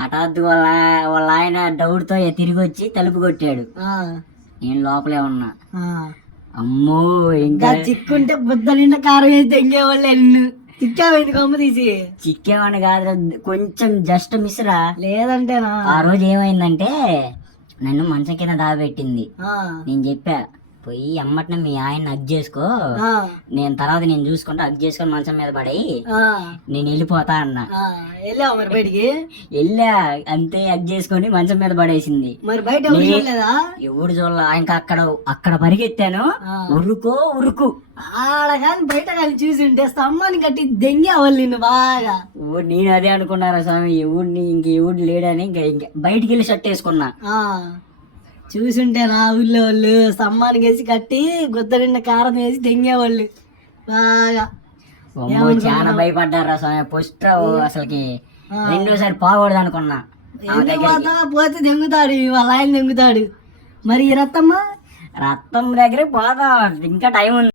హఠాత్తు వాళ్ళ ఆయన డౌట్ తో తిరిగి వచ్చి తలుపు కొట్టాడు. నేను లోపలే ఉన్నా. అమ్మో ఇంకా చిక్కుంటే బుద్ధ నిండా కారం వేసి తెంగేవాళ్ళు నిన్ను చిక్కామైంది కొమ్మ తీసి. చిక్కేవాడిని కాదు, కొంచెం జస్ట్ మిస్ రా. లేదంటేనా ఆ రోజు ఏమైందంటే నన్ను మంచం కింద దాబెట్టింది. నేను చెప్పా పోయి అమ్మటనే మీ ఆయన హగ్ చేసుకో, నేను తర్వాత నేను చూసుకుంటా, హగ్ చేసుకొని మంచం మీద పడి నేను వెళ్ళిపోతా అన్న. వెళ్ళావు మరి బయటికి? వెళ్ళా అంతే, హగ్ చేసుకొని మంచం మీద పడేసింది. మరి బయట ఎవడు చూడాల, ఇంకా అక్కడ పరిగెత్తాను. ఉరుకు ఆడ కానీ బయట కానీ చూసి ఉంటే స్తంభాన్ని కట్టి దెంగేవాళ్ళు నిన్ను బాగా. నేను అదే అనుకున్నారా స్వామి, ఎవడు లేడని ఇంకా బయటికి వెళ్ళి షర్ట్ వేసుకున్నా. చూసుంటే నా ఊళ్ళో వాళ్ళు స్తంభానికి వేసి కట్టి గుద్ద నిండా కారం వేసి దెంగేవాళ్ళు బాగా. చాలా భయపడ్డారా స్వామి. ఫస్ట్ అసలుకి రెండోసారి పోకూడదు అనుకున్నా. పోతే దెంగుతాడు వాళ్ళ ఆయన దెంగుతాడు. మరి రత్తమ్మ రక్తం దగ్గర పోదా, ఇంకా టైం ఉంది.